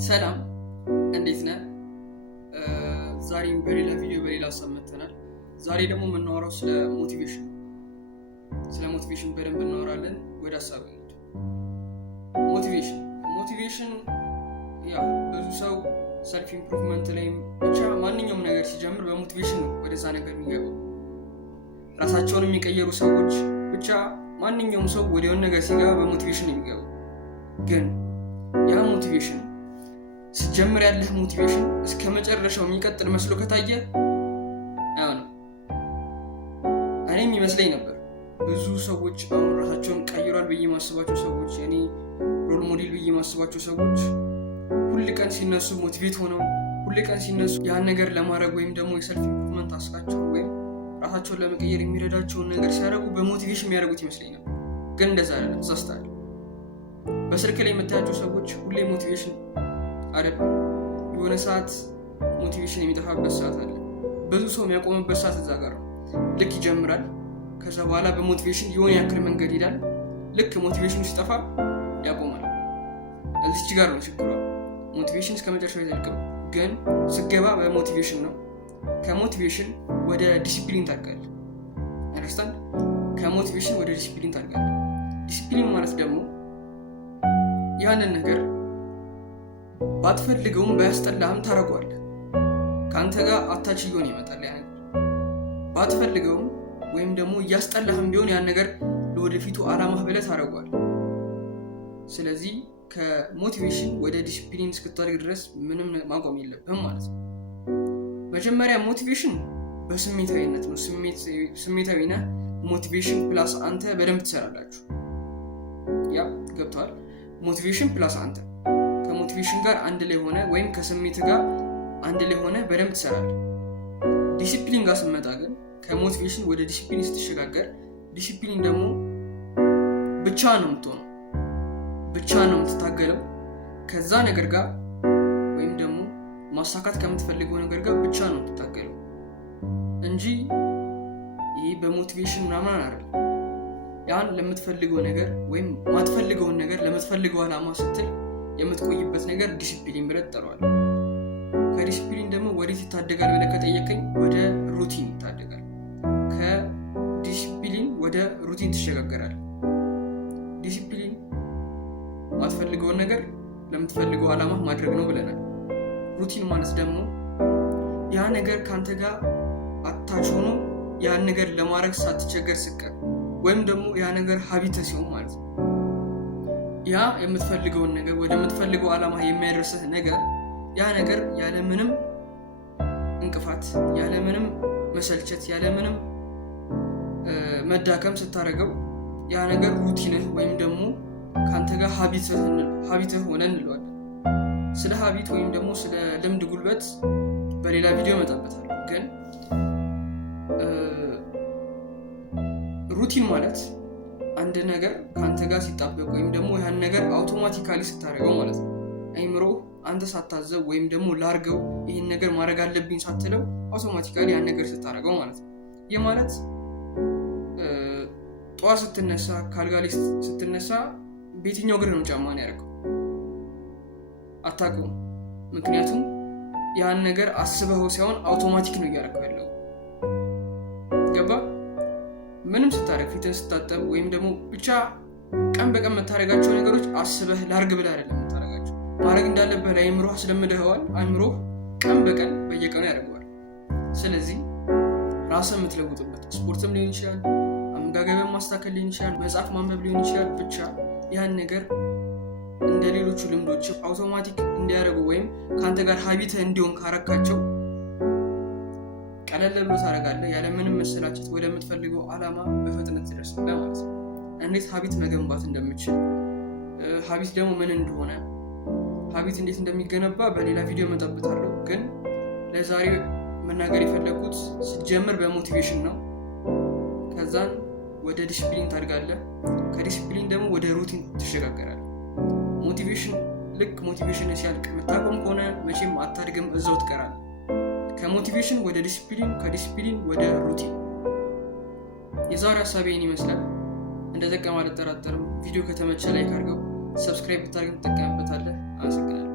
ሰላም እንዴት ነህ? ዛሬም በሌላ ቪዲዮ በሌላ ሀሳብ መጥተናል። ዛሬ ደግሞ የምናወራው ስለ ሞቲቬሽን በደንብ እናወራለን። ወደ ሀሳብ እንሂድ። ሞቲቬሽን ያው ብዙ ሰው ሰልፍ ኢምፕሩቭመንት ላይም ብቻ ማንኛውም ነገር ሲጀምር በሞቲቬሽን ነው ወደዛ ነገር የሚገባው። ራሳቸውን የሚቀየሩ ሰዎች ብቻ ማንኛውም ሰው ወዲያው ነገር ሲገባ በሞቲቬሽን ነው የሚገባው። ግን ያ ሞቲቬሽን ሲጀምር ያለህ ሞቲቬሽን እስከ መጨረሻው የሚቀጥል መስሎ ከታየ አይሆንም። እኔም ይመስለኝ ነበር ብዙ ሰዎች አሁን ራሳቸውን ቀይሯል ብዬ ማስባቸው ሰዎች፣ እኔ ሮል ሞዴል ብዬ ማስባቸው ሰዎች ሁል ቀን ሲነሱ ሞቲቬት ሆነው ሁል ቀን ሲነሱ ያን ነገር ለማድረግ ወይም ደግሞ የሰልፍ ኢምፕሩቭመንት አስካቸው ወይም ራሳቸውን ለመቀየር የሚረዳቸውን ነገር ሲያደርጉ በሞቲቬሽን የሚያደርጉት ይመስለኝ ነበር። ግን እንደዛ አይደለም፣ ተሳስተሃል። በስልክ ላይ የምታያቸው ሰዎች ሁሌ ሞቲቬሽን አይደለም። የሆነ ሰዓት ሞቲቬሽን የሚጠፋበት ሰዓት አለ። ብዙ ሰው የሚያቆምበት ሰዓት እዛ ጋር ነው። ልክ ይጀምራል፣ ከዛ በኋላ በሞቲቬሽን የሆነ ያክል መንገድ ይሄዳል። ልክ ሞቲቬሽኑ ሲጠፋ ያቆማል። እዚች ጋር ነው ችግሯ። ሞቲቬሽን እስከ መጨረሻው አይዘልቅም፣ ግን ስገባ በሞቲቬሽን ነው። ከሞቲቬሽን ወደ ዲሲፕሊን ታድጋለህ። አንደርስታንድ? ከሞቲቬሽን ወደ ዲሲፕሊን ታድጋለህ። ዲሲፕሊን ማለት ደግሞ ያንን ነገር ባትፈልገውም ባያስጠላህም ታደርገዋለህ። ከአንተ ጋር አታች እየሆነ ይመጣል ያ ነገር። ባትፈልገውም ወይም ደግሞ እያስጠላህም ቢሆን ያን ነገር ለወደፊቱ አላማህ ብለህ ታደርገዋለህ። ስለዚህ ከሞቲቬሽን ወደ ዲሲፕሊን እስክታደርግ ድረስ ምንም ማቆም የለብህም ማለት ነው። መጀመሪያ ሞቲቬሽን በስሜታዊነት ነው። ስሜታዊ ነህ። ሞቲቬሽን ፕላስ አንተ በደንብ ትሰራላችሁ። ያ ገብቷል? ሞቲቬሽን ፕላስ አንተ ከሞቲቬሽን ጋር አንድ ላይ ሆነ ወይም ከስሜት ጋር አንድ ላይ ሆነ በደንብ ትሰራለህ። ዲሲፕሊን ጋር ስመጣ ግን ከሞቲቬሽን ወደ ዲሲፕሊን ስትሸጋገር፣ ዲሲፕሊን ደግሞ ብቻ ነው የምትሆነው፣ ብቻ ነው የምትታገለው ከዛ ነገር ጋር ወይም ደግሞ ማሳካት ከምትፈልገው ነገር ጋር ብቻ ነው የምትታገለው እንጂ ይህ በሞቲቬሽን ምናምን አይደለም። ያን ለምትፈልገው ነገር ወይም ማትፈልገውን ነገር ለምትፈልገው ዓላማ ስትል የምትቆይበት ነገር ዲሲፕሊን ብለህ ትጠራዋለህ። ከዲሲፕሊን ደግሞ ወዴት ይታደጋል ብለህ ከጠየቀኝ ወደ ሩቲን ይታደጋል። ከዲሲፕሊን ወደ ሩቲን ትሸጋገራለህ። ዲሲፕሊን ማትፈልገውን ነገር ለምትፈልገው ዓላማ ማድረግ ነው ብለናል። ሩቲን ማለት ደግሞ ያ ነገር ካንተ ጋር አታች ሆኖ ያን ነገር ለማድረግ ሳትቸገር ስቀር ወይም ደግሞ ያ ነገር ሀቢት ሲሆን ማለት ነው። ያ የምትፈልገውን ነገር ወደ የምትፈልገው ዓላማ የሚያደርስህ ነገር ያ ነገር ያለምንም እንቅፋት፣ ያለምንም መሰልቸት፣ ያለምንም መዳከም ስታደርገው ያ ነገር ሩቲንህ ወይም ደግሞ ካንተ ጋር ሀቢትህ ሆነ እንለዋለን። ስለ ሀቢት ወይም ደግሞ ስለ ልምድ ጉልበት በሌላ ቪዲዮ እመጣበታለሁ። ግን ሩቲን ማለት አንድ ነገር ከአንተ ጋር ሲጣበቅ ወይም ደግሞ ያን ነገር አውቶማቲካሊ ስታደርገው ማለት ነው። አይምሮ አንተ ሳታዘው ወይም ደግሞ ላርገው ይህን ነገር ማድረግ አለብኝ ሳትለው አውቶማቲካሊ ያን ነገር ስታደርገው ማለት ነው። ይህ ማለት ጠዋት ስትነሳ ከአልጋ ላይ ስትነሳ በየትኛው እግር ነው ጫማ ነው ያደረገው? አታውቀውም። ምክንያቱም ያን ነገር አስበው ሳይሆን አውቶማቲክ ነው እያደረገው ያለው። ገባ? ምንም ስታደርግ ፊትን ስታጠብ ወይም ደግሞ ብቻ ቀን በቀን የምታደርጋቸው ነገሮች አስበህ ላርግ ብለህ አይደለም የምታደርጋቸው። ማድረግ እንዳለብህ ለአይምሮህ አስለምደኸዋል። አይምሮህ ቀን በቀን በየቀኑ ያደርገዋል። ስለዚህ ራስህ የምትለውጥበት ስፖርትም ሊሆን ይችላል፣ አመጋገብን ማስተካከል ሊሆን ይችላል፣ መጽሐፍ ማንበብ ሊሆን ይችላል። ብቻ ያን ነገር እንደ ሌሎቹ ልምዶች አውቶማቲክ እንዲያደርጉ ወይም ከአንተ ጋር ሀቢትህ እንዲሆን ካረካቸው ቀለል ብሎ ታደርጋለህ። ያለምንም መሰላቸት ወደምትፈልገው ዓላማ በፍጥነት ትደርሳለህ ማለት ነው። እንዴት ሀቢት መገንባት እንደምችል፣ ሀቢት ደግሞ ምን እንደሆነ፣ ሀቢት እንዴት እንደሚገነባ በሌላ ቪዲዮ እመጣበታለሁ። ግን ለዛሬ መናገር የፈለኩት ሲጀምር በሞቲቬሽን ነው። ከዛን ወደ ዲሲፕሊን ታድጋለህ። ከዲሲፕሊን ደግሞ ወደ ሩቲን ትሸጋገራለህ። ሞቲቬሽን ሲያልቅ የምታቆም ከሆነ መቼም አታድግም፣ እዛው ትቀራለህ። ከሞቲቬሽን ወደ ዲሲፕሊን፣ ከዲሲፕሊን ወደ ሩቲን። የዛሬ ሀሳቤ ይህን ይመስላል። እንደጠቀም አልጠራጠርም። ቪዲዮ ከተመቸ ላይክ አድርገው፣ ሰብስክራይብ ብታደርግ ትጠቀምበታለህ። አመሰግናለሁ።